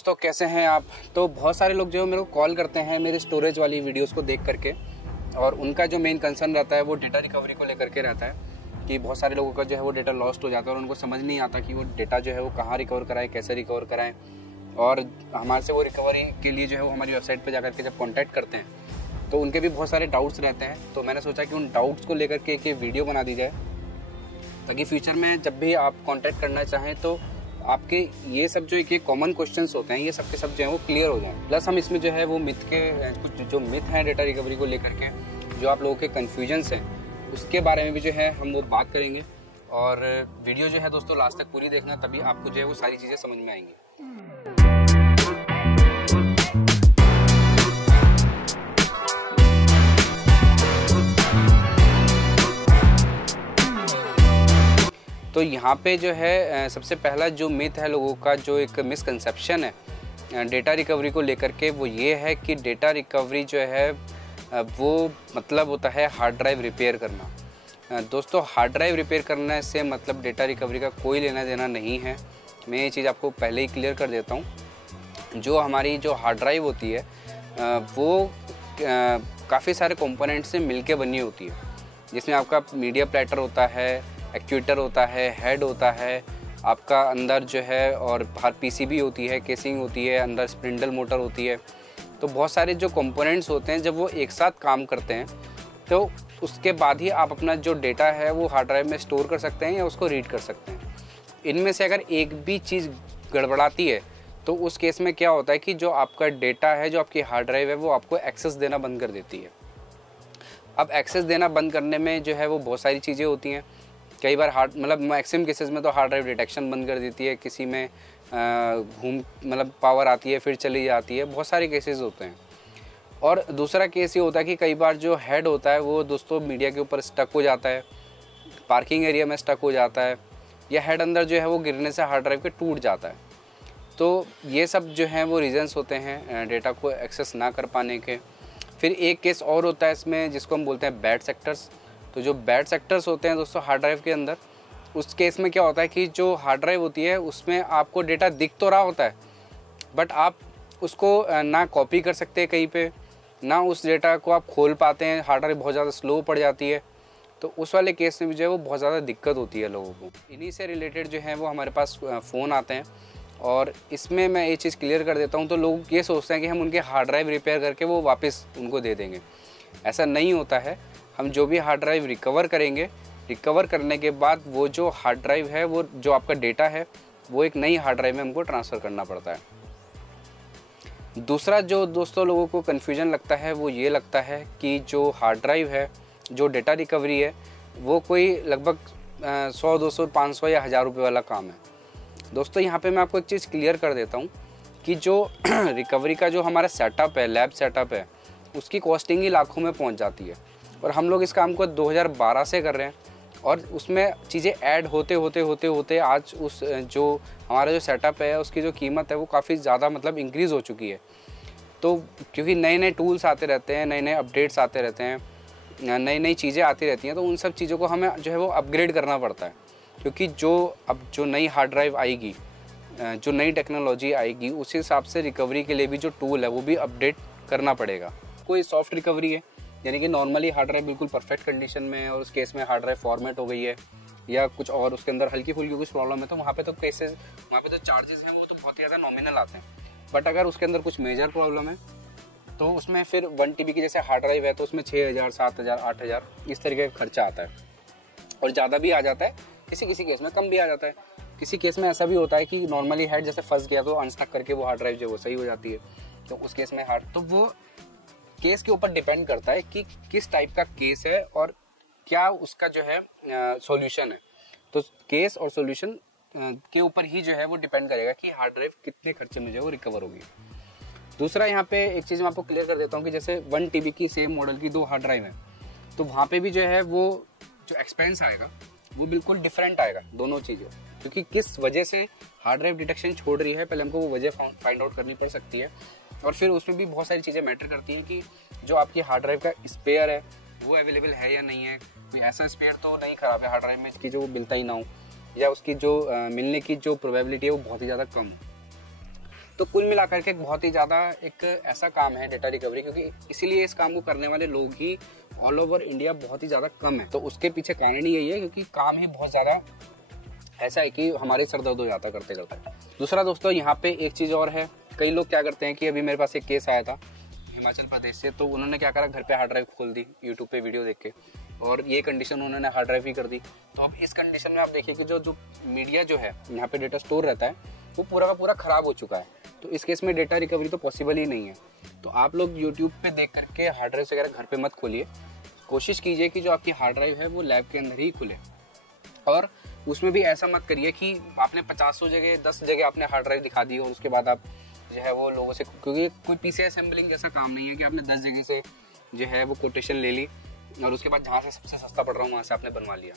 दोस्तों, कैसे हैं आप। तो बहुत सारे लोग जो है मेरे को कॉल करते हैं मेरे स्टोरेज वाली वीडियोस को देख करके, और उनका जो मेन कंसर्न रहता है वो डेटा रिकवरी को लेकर के रहता है कि बहुत सारे लोगों का जो है वो डेटा लॉस्ट हो जाता है और उनको समझ नहीं आता कि वो डेटा जो है वो कहाँ रिकवर कराएं, कैसे रिकवर कराएं। और हमारे से वो रिकवरी के लिए जो है वो हमारी वेबसाइट पर जाकर के जब कॉन्टैक्ट करते हैं तो उनके भी बहुत सारे डाउट्स रहते हैं। तो मैंने सोचा कि उन डाउट्स को लेकर के एक वीडियो बना दी जाए, ताकि फ्यूचर में जब भी आप कॉन्टैक्ट करना चाहें तो आपके ये सब जो एक कॉमन क्वेश्चंस होते हैं ये सब के सब जो है वो क्लियर हो जाएं। प्लस हम इसमें जो है वो मिथ के कुछ जो मिथ हैं डेटा रिकवरी को लेकर के, जो आप लोगों के कन्फ्यूजन्स हैं उसके बारे में भी जो है हम वो बात करेंगे। और वीडियो जो है दोस्तों लास्ट तक पूरी देखना, तभी आपको जो है वो सारी चीज़ें समझ में आएंगी। तो यहाँ पे जो है सबसे पहला जो मिथ है लोगों का, जो एक मिसकंसेप्शन है डेटा रिकवरी को लेकर के, वो ये है कि डेटा रिकवरी जो है वो मतलब होता है हार्ड ड्राइव रिपेयर करना। दोस्तों, हार्ड ड्राइव रिपेयर करने से मतलब डेटा रिकवरी का कोई लेना देना नहीं है। मैं ये चीज़ आपको पहले ही क्लियर कर देता हूँ। जो हमारी जो हार्ड ड्राइव होती है वो काफ़ी सारे कंपोनेंट से मिलके बनी होती है, जिसमें आपका मीडिया प्लेटर होता है, एक्चुएटर होता है, हेड होता है, आपका अंदर जो है और बाहर पीसीबी होती है, केसिंग होती है, अंदर स्पिंडल मोटर होती है। तो बहुत सारे जो कंपोनेंट्स होते हैं जब वो एक साथ काम करते हैं तो उसके बाद ही आप अपना जो डेटा है वो हार्ड ड्राइव में स्टोर कर सकते हैं या उसको रीड कर सकते हैं। इनमें से अगर एक भी चीज़ गड़बड़ाती है तो उस केस में क्या होता है कि जो आपका डेटा है, जो आपकी हार्ड ड्राइव है, वो आपको एक्सेस देना बंद कर देती है। अब एक्सेस देना बंद करने में जो है वो बहुत सारी चीज़ें होती हैं। कई बार मैक्सिमम केसेस में तो हार्ड ड्राइव डिटेक्शन बंद कर देती है, किसी में पावर आती है फिर चली जाती है, बहुत सारे केसेस होते हैं। और दूसरा केस ये होता है कि कई बार जो हेड होता है वो दोस्तों मीडिया के ऊपर स्टक हो जाता है, पार्किंग एरिया में स्टक हो जाता है, या हेड अंदर जो है वो गिरने से हार्ड ड्राइव के टूट जाता है। तो ये सब जो हैं वो रीजंस होते हैं डेटा को एक्सेस ना कर पाने के। फिर एक केस और होता है इसमें जिसको हम बोलते हैं बैड सेक्टर्स। तो जो बैड सेक्टर्स होते हैं दोस्तों हार्ड ड्राइव के अंदर, उस केस में क्या होता है कि जो हार्ड ड्राइव होती है उसमें आपको डेटा दिख तो रहा होता है, बट आप उसको ना कॉपी कर सकते कहीं पे, ना उस डेटा को आप खोल पाते हैं, हार्ड ड्राइव बहुत ज़्यादा स्लो पड़ जाती है। तो उस वाले केस में भी जो है वो बहुत ज़्यादा दिक्कत होती है लोगों को। इन्हीं से रिलेटेड जो है वो हमारे पास फ़ोन आते हैं, और इसमें मैं ये चीज़ क्लियर कर देता हूँ। तो लोग ये सोचते हैं कि हम उनके हार्ड ड्राइव रिपेयर करके वो वापस उनको दे देंगे। ऐसा नहीं होता है। हम जो भी हार्ड ड्राइव रिकवर करेंगे, रिकवर करने के बाद वो जो हार्ड ड्राइव है, वो जो आपका डेटा है, वो एक नई हार्ड ड्राइव में हमको ट्रांसफ़र करना पड़ता है। दूसरा जो दोस्तों लोगों को कन्फ्यूजन लगता है वो ये लगता है कि जो हार्ड ड्राइव है, जो डेटा रिकवरी है, वो कोई लगभग 100, 200, 500 या 1000 रुपये वाला काम है। दोस्तों, यहाँ पे मैं आपको एक चीज़ क्लियर कर देता हूँ कि जो रिकवरी का जो हमारा सेटअप है, लैब सेटअप है, उसकी कॉस्टिंग ही लाखों में पहुँच जाती है। और हम लोग इस काम को 2012 से कर रहे हैं, और उसमें चीज़ें ऐड होते होते आज उस जो हमारा जो सेटअप है उसकी जो कीमत है वो काफ़ी ज़्यादा इंक्रीज़ हो चुकी है। तो क्योंकि नए नए टूल्स आते रहते हैं, नए नए अपडेट्स आते रहते हैं, नई नई चीज़ें आती रहती हैं, तो उन सब चीज़ों को हमें जो है वो अपग्रेड करना पड़ता है। क्योंकि जो नई हार्ड ड्राइव आएगी, जो नई टेक्नोलॉजी आएगी, उस हिसाब से रिकवरी के लिए भी जो टूल है वो भी अपडेट करना पड़ेगा। कोई सॉफ्ट रिकवरी है, यानी कि नॉर्मली हार्ड ड्राइव बिल्कुल परफेक्ट कंडीशन में है और उस केस में हार्ड ड्राइव फॉर्मेट हो गई है या कुछ और उसके अंदर हल्की फुल्की कुछ प्रॉब्लम है, तो वहाँ पे तो चार्जेस हैं वो तो बहुत ही ज़्यादा नॉमिनल आते हैं। बट अगर उसके अंदर कुछ मेजर प्रॉब्लम है तो उसमें फिर 1 TB की जैसे हार्ड ड्राइव है तो उसमें 6000, 7000, 8000 इस तरीके का खर्चा आता है, और ज़्यादा भी आ जाता है, किसी केस में कम भी आ जाता है। किसी केस में ऐसा भी होता है कि नॉर्मली हेड जैसे फंस गया तो अनस्टक करके वो हार्ड ड्राइव जो वो सही हो जाती है। तो उस केस में तो वो केस के ऊपर डिपेंड करता है कि किस टाइप का केस है और क्या उसका जो है सॉल्यूशन है। तो केस और सॉल्यूशन के ऊपर ही जो है वो डिपेंड करेगा कि हार्ड ड्राइव कितने खर्चे में जो है वो रिकवर होगी। दूसरा यहाँ पे एक चीज़ मैं आपको क्लियर कर देता हूँ कि जैसे 1 TB की सेम मॉडल की 2 हार्ड ड्राइव है, तो वहाँ पे भी जो है वो जो एक्सपेंस आएगा वो बिल्कुल डिफरेंट आएगा दोनों चीज़ें। क्योंकि किस वजह से हार्ड ड्राइव डिटेक्शन छोड़ रही है, पहले हमको वो वजह फाइंड आउट करनी पड़ सकती है। और फिर उसमें भी बहुत सारी चीज़ें मैटर करती हैं कि जो आपकी हार्ड ड्राइव का स्पेयर है वो अवेलेबल है या नहीं है। कोई ऐसा स्पेयर तो नहीं खराब है हार्ड ड्राइव में कि जो मिलता ही ना हो, या उसकी जो मिलने की जो प्रोबेबिलिटी है वो बहुत ही ज़्यादा कम हो। तो कुल मिलाकर के बहुत ही ज़्यादा एक ऐसा काम है डेटा रिकवरी, क्योंकि इसीलिए इस काम को करने वाले लोग ही ऑल ओवर इंडिया बहुत ही ज़्यादा कम है। तो उसके पीछे कारण ही यही है, क्योंकि काम ही बहुत ज़्यादा ऐसा है कि हमारे सर दर्द हो जाता करते करते। दूसरा दोस्तों यहाँ पे एक चीज़ और है, कई लोग क्या करते हैं कि अभी मेरे पास एक केस आया था हिमाचल प्रदेश से, तो उन्होंने क्या करा, घर पे हार्ड ड्राइव खोल दी यूट्यूब पे वीडियो देख के, और ये कंडीशन उन्होंने हार्ड ड्राइव ही कर दी। तो अब इस कंडीशन में आप देखिए कि जो मीडिया जो है यहाँ पे डेटा स्टोर रहता है वो पूरा का पूरा खराब हो चुका है। तो इस केस में डेटा रिकवरी तो पॉसिबल ही नहीं है। तो आप लोग यूट्यूब पे देख करके हार्ड ड्राइव वगैरह घर पे मत खोलिए, कोशिश कीजिए कि जो आपकी हार्ड ड्राइव है वो लैब के अंदर ही खुले। और उसमें भी ऐसा मत करिए कि आपने 50 जगह 10 जगह आपने हार्ड ड्राइव दिखा दी और उसके बाद आप जो है वो लोगों से, क्योंकि कोई पीसी असेंबलिंग जैसा काम नहीं है कि आपने 10 जगह से जो है वो कोटेशन ले ली और उसके बाद जहाँ से सबसे सस्ता पड़ रहा हूँ वहाँ से आपने बनवा लिया।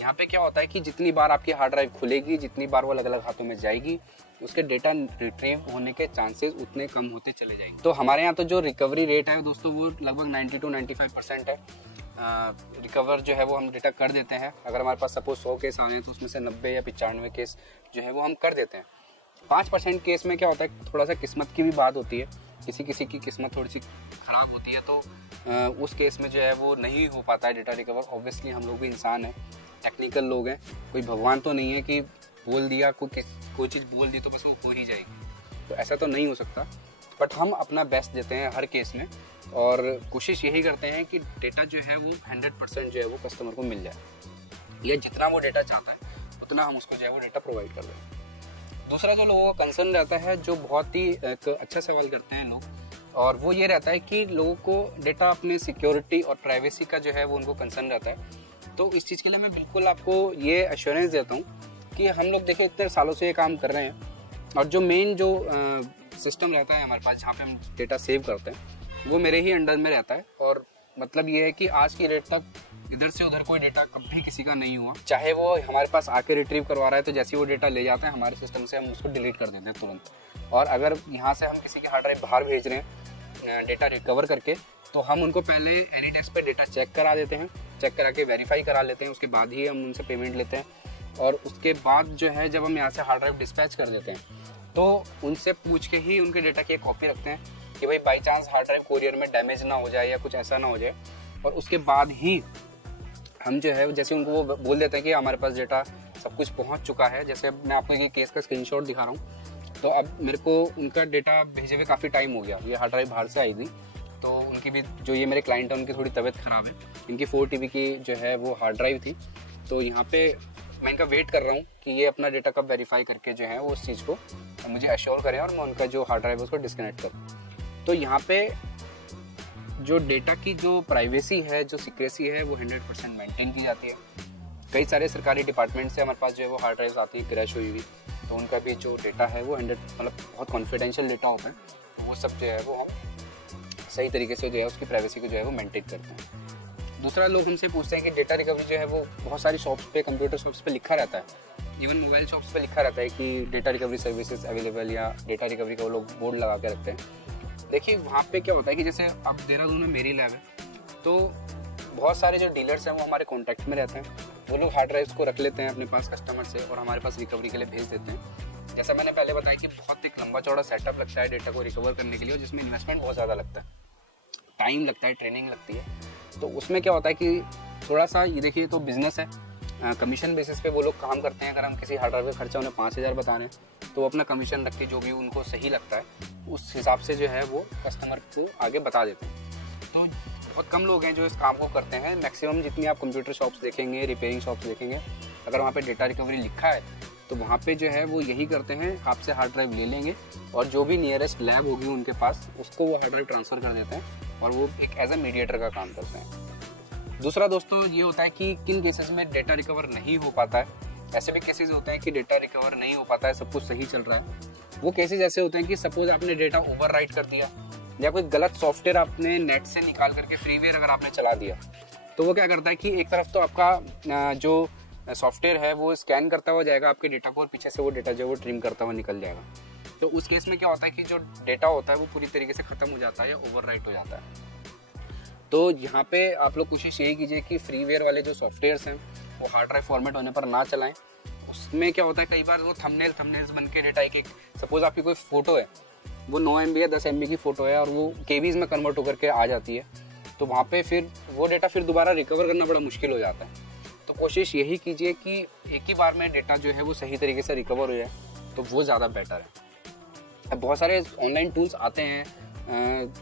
यहाँ पे क्या होता है कि जितनी बार आपकी हार्ड ड्राइव खुलेगी, जितनी बार वो अलग अलग हाथों में जाएगी, उसके डेटा रिट्रीव होने के चांसेस उतने कम होते चले जाएंगे। तो हमारे यहाँ तो जो रिकवरी रेट है दोस्तों वो लगभग 90 to 95% है। रिकवर जो है वो हम डेटा कर देते हैं। अगर हमारे पास सपोज 100 केस आए हैं तो उसमें से 90 या 95 केस जो है वो हम कर देते हैं। 5% केस में क्या होता है, थोड़ा सा किस्मत की भी बात होती है, किसी किसी की किस्मत थोड़ी सी खराब होती है, तो उस केस में जो है वो नहीं हो पाता है डेटा रिकवर। ऑब्वियसली हम लोग भी इंसान हैं, टेक्निकल लोग हैं, कोई भगवान तो नहीं है कि बोल दिया कोई चीज़ बोल दी तो बस वो हो ही जाएगी। तो ऐसा तो नहीं हो सकता, बट हम अपना बेस्ट देते हैं हर केस में और कोशिश यही करते हैं कि डेटा जो है वो 100% जो है वो कस्टमर को मिल जाए, या जितना वो डेटा चाहता है उतना हम उसको जो है वो डेटा प्रोवाइड कर दें। दूसरा जो लोगों का कंसर्न रहता है, जो बहुत ही एक अच्छा सवाल करते हैं लोग, और वो ये रहता है कि लोगों को डेटा अपने सिक्योरिटी और प्राइवेसी का जो है वो उनको कंसर्न रहता है। तो इस चीज़ के लिए मैं बिल्कुल आपको ये एश्योरेंस देता हूँ कि हम लोग देखिए इतने सालों से ये काम कर रहे हैं, और जो मेन जो सिस्टम रहता है हमारे पास जहाँ पे हम डेटा सेव करते हैं वो मेरे ही अंडर में रहता है। और मतलब ये है कि आज की डेट तक इधर से उधर कोई डेटा कभी किसी का नहीं हुआ, चाहे वो हमारे पास आके रिट्रीव करवा रहा है तो जैसे वो डेटा ले जाते हैं हमारे सिस्टम से, हम उसको डिलीट कर देते हैं तुरंत। और अगर यहाँ से हम किसी की हार्ड ड्राइव बाहर भेज रहे हैं डेटा रिकवर करके, तो हम उनको पहले एनीडेस्क पे डेटा चेक करा देते हैं, चेक करा के वेरीफाई करा लेते हैं, उसके बाद ही हम उनसे पेमेंट लेते हैं। और उसके बाद जो है जब हम यहाँ से हार्ड ड्राइव डिस्पैच कर देते हैं तो उनसे पूछ के ही उनके डेटा की एक कॉपी रखते हैं कि भाई by chance hard drive courier में डैमेज ना हो जाए या कुछ ऐसा ना हो जाए। और उसके बाद ही हम जो है जैसे उनको वो बोल देते हैं कि हमारे पास डेटा सब कुछ पहुंच चुका है। जैसे मैं आपको ये केस का स्क्रीनशॉट दिखा रहा हूँ, तो अब मेरे को उनका डेटा भेजे हुए काफ़ी टाइम हो गया। ये हार्ड ड्राइव बाहर से आई थी, तो उनकी भी जो ये मेरे क्लाइंट है उनकी थोड़ी तबीयत ख़राब है, इनकी 4 TB की जो है वो हार्ड ड्राइव थी। तो यहाँ पे मैं इनका वेट कर रहा हूँ कि ये अपना डेटा कब वेरीफाई करके जो है वो उस चीज़ को मुझे अश्योर करें और मैं उनका जो हार्ड ड्राइव है उसको डिस्कनेक्ट करूँ। तो यहाँ पे जो डेटा की जो प्राइवेसी है, जो सिक्रेसी है, वो 100% मेंटेन की जाती है। कई सारे सरकारी डिपार्टमेंट से हमारे पास जो है वो हार्ड ड्राइव्स आती है क्रैश हुई हुई, तो उनका भी जो डेटा है वो 100 मतलब बहुत कॉन्फिडेंशियल डेटा होता है, तो वो सब जो है वो सही तरीके से जो है उसकी प्राइवेसी को जो है वो मेंटेन करते हैं। दूसरा, लोग हमसे पूछते हैं कि डेटा रिकवरी जो है वो बहुत सारी शॉप्स पे, कंप्यूटर शॉप्स पे लिखा रहता है, इवन मोबाइल शॉप्स पे लिखा रहता है कि डेटा रिकवरी सर्विसेज अवेलेबल, या डेटा रिकवरी का वो लोग बोर्ड लगा के रखते हैं। देखिए वहाँ पे क्या होता है कि जैसे अब देहरादून में मेरी लैब है, तो बहुत सारे जो डीलर्स हैं वो हमारे कॉन्टैक्ट में रहते हैं, वो लोग हार्ड ड्राइव्स को रख लेते हैं अपने पास कस्टमर से और हमारे पास रिकवरी के लिए भेज देते हैं। जैसा मैंने पहले बताया कि बहुत एक लंबा चौड़ा सेटअप लगता है डेटा को रिकवर करने के लिए, जिसमें इन्वेस्टमेंट बहुत ज़्यादा लगता है, टाइम लगता है, ट्रेनिंग लगती है। तो उसमें क्या होता है कि थोड़ा सा ये देखिए, तो बिजनेस है, कमीशन बेसिस पे वो लोग काम करते हैं। अगर हम किसी हार्ड ड्राइव का खर्चा उन्हें 5000 बता रहे हैं तो वो अपना कमीशन रख के जो भी उनको सही लगता है उस हिसाब से जो है वो कस्टमर को आगे बता देते हैं। तो बहुत कम लोग हैं जो इस काम को करते हैं। मैक्सिमम जितनी आप कंप्यूटर शॉप्स देखेंगे, रिपेयरिंग शॉप्स देखेंगे, अगर वहाँ पे डेटा रिकवरी लिखा है तो वहाँ पे जो है वो यही करते हैं, आपसे हार्ड ड्राइव ले लेंगे और जो भी नियरेस्ट लैब होगी उनके पास उसको वो हार्ड ड्राइव ट्रांसफ़र कर देते हैं और वो एक एज ए मीडिएटर का काम करते हैं। दूसरा दोस्तों ये होता है कि किन केसेस में डेटा रिकवर नहीं हो पाता है। ऐसे भी केसेस होते हैं कि डेटा रिकवर नहीं हो पाता है, सब कुछ सही चल रहा है। वो केसेस ऐसे होते हैं कि सपोज आपने डेटा ओवरराइट कर दिया या कोई गलत सॉफ्टवेयर आपने नेट से निकाल करके फ्रीवेयर अगर आपने चला दिया, तो वो क्या करता है कि एक तरफ तो आपका जो सॉफ्टवेयर है वो स्कैन करता हुआ जाएगा आपके डेटा को और पीछे से वो डेटा जो वो ट्रिम करता हुआ निकल जाएगा। तो उस केस में क्या होता है कि जो डेटा होता है वो पूरी तरीके से खत्म हो जाता है या ओवरराइट हो जाता है। तो यहाँ पे आप लोग कोशिश यही कीजिए कि फ्रीवेयर वाले जो सॉफ्टवेयर्स हैं वो हार्ड ड्राइव फॉर्मेट होने पर ना चलाएं, उसमें क्या होता है, कई बार वो थंबनेल्स बन के डेटा एक सपोज आपकी कोई फोटो है, वो 9 MB या 10 MB की फोटो है और वो केबीज में कन्वर्ट होकर के आ जाती है, तो वहाँ पे फिर वो डेटा फिर दोबारा रिकवर करना बड़ा मुश्किल हो जाता है। तो कोशिश यही कीजिए कि एक ही बार में डेटा जो है वो सही तरीके से रिकवर हो जाए, तो वो ज़्यादा बेटर है। अब बहुत सारे ऑनलाइन टूल्स आते हैं,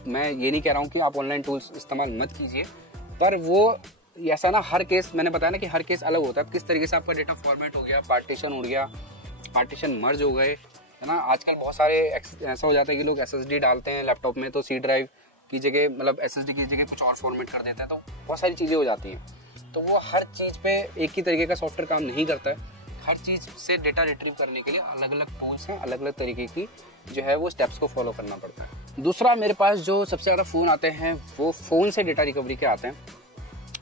मैं ये नहीं कह रहा हूँ कि आप ऑनलाइन टूल्स इस्तेमाल मत कीजिए, पर वो ऐसा ना, हर केस मैंने बताया ना कि हर केस अलग होता है। किस तरीके से आपका डेटा फॉर्मेट हो गया, पार्टीशन उड़ गया, पार्टीशन मर्ज हो गए, है ना। आजकल बहुत सारे ऐसा हो जाता है कि लोग SSD डालते हैं लैपटॉप में, तो C ड्राइव की जगह, मतलब SSD की जगह कुछ और फॉर्मेट कर देते हैं, तो बहुत सारी चीज़ें हो जाती हैं। तो वो हर चीज़ पे एक ही तरीके का सॉफ्टवेयर काम नहीं करता है। हर चीज़ से डेटा रिट्रीव करने के लिए अलग अलग टूल्स हैं, अलग अलग तरीके की जो है वो स्टेप्स को फॉलो करना पड़ता है। दूसरा, मेरे पास जो सबसे ज़्यादा फ़ोन आते हैं वो फ़ोन से डेटा रिकवरी के आते हैं।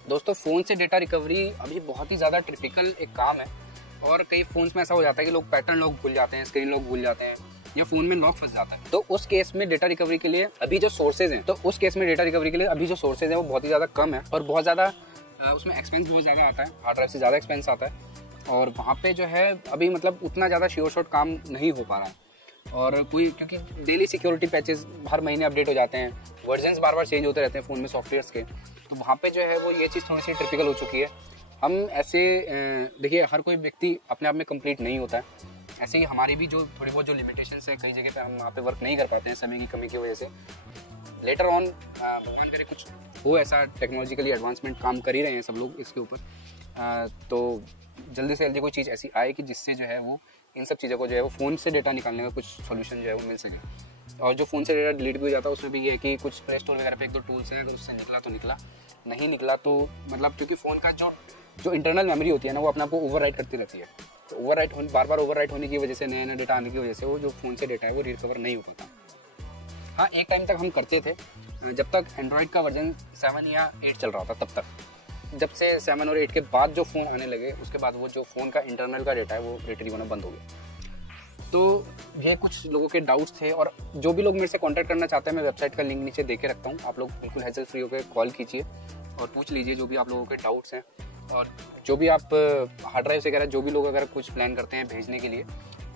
दोस्तों, फ़ोन से डेटा रिकवरी अभी बहुत ही ज़्यादा टिपिकल एक काम है, और कई फ़ोन्स में ऐसा हो जाता है कि लोग पैटर्न लॉक भूल जाते हैं, स्क्रीन लॉक भूल जाते हैं, या फ़ोन में लॉक फंस जाता है। तो उस केस में डेटा रिकवरी के लिए अभी जो सोर्सेज हैं, वो बहुत ही ज़्यादा कम है, और बहुत ज़्यादा उसमें एक्सपेंस बहुत ज़्यादा आता है, हार्ड ड्राइव से ज़्यादा एक्सपेंस आता है, और वहाँ पे जो है अभी मतलब उतना ज़्यादा श्योर शॉट काम नहीं हो पा रहा है। और कोई, क्योंकि डेली सिक्योरिटी पैचेस हर महीने अपडेट हो जाते हैं, वर्जन्स बार बार चेंज होते रहते हैं फ़ोन में सॉफ्टवेयर्स के, तो वहाँ पे जो है वो ये चीज़ थोड़ी सी टिपिकल हो चुकी है। हम ऐसे देखिए, हर कोई व्यक्ति अपने आप में कंप्लीट नहीं होता है, ऐसे ही हमारी भी जो थोड़ी बहुत जो लिमिटेशंस है, कई जगह पे हम वहाँ पे वर्क नहीं कर पाते हैं समय की कमी की वजह से। लेटर ऑन भगवान करे कुछ हो ऐसा, टेक्नोलॉजिकली एडवांसमेंट काम कर ही रहे हैं सब लोग इसके ऊपर, तो जल्दी से जल्दी कोई चीज़ ऐसी आए कि जिससे जो है वो इन सब चीज़ों को जो है वो फ़ोन से डेटा निकालने का कुछ सोल्यूशन जो है वो मिल सके। और जो फ़ोन से डेटा डिलीट भी हो जाता है, उसमें भी ये है कि कुछ प्ले स्टोर वगैरह पे 1-2 टूल्स हैं, अगर उससे निकला तो निकला, नहीं निकला तो मतलब, क्योंकि फ़ोन का जो इंटरनल मेमोरी होती है ना, वो अपने आप को ओवरराइट करती रहती है, तो बार बार ओवरराइट होने की वजह से, नया डेटा आने की वजह से वो जो फ़ोन से डेटा है वो रिकवर नहीं हो पाता। हाँ, एक टाइम तक हम करते थे, जब तक एंड्रॉयड का वर्जन 7 या 8 चल रहा था तब तक। जब से 7 और 8 के बाद जो फ़ोन आने लगे, उसके बाद वो जो फ़ोन का इंटरनल का डेटा है वो रिट्रीव होना बंद हो गया। तो ये कुछ लोगों के डाउट्स थे, और जो भी लोग मेरे से कांटेक्ट करना चाहते हैं, मैं वेबसाइट का लिंक नीचे दे के रखता हूँ, आप लोग बिल्कुल हैसल फ्री होकर कॉल कीजिए और पूछ लीजिए जो भी आप लोगों के डाउट्स हैं। और जो भी आप हार्ड ड्राइव वगैरह जो भी लोग अगर कुछ प्लान करते हैं भेजने के लिए,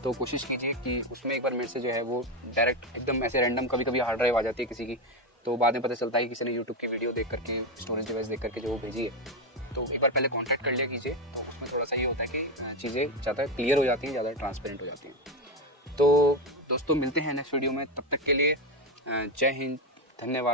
तो कोशिश कीजिए कि उसमें एक बार मेरे से जो है वो डायरेक्ट एकदम ऐसे रैंडम, कभी हार्ड ड्राइव आ जाती है किसी की, तो बाद में पता चलता है कि किसी ने यूट्यूब की वीडियो देख करके, स्टोरेज डिवाइस देख करके जो वो भेजी है, तो एक बार पहले कांटेक्ट कर लिया कीजिए। तो उसमें थोड़ा सा ये होता है कि चीज़ें ज़्यादा क्लियर हो जाती हैं, ज़्यादा ट्रांसपेरेंट हो जाती हैं। तो दोस्तों, मिलते हैं नेक्स्ट वीडियो में, तब तक के लिए जय हिंद, धन्यवाद।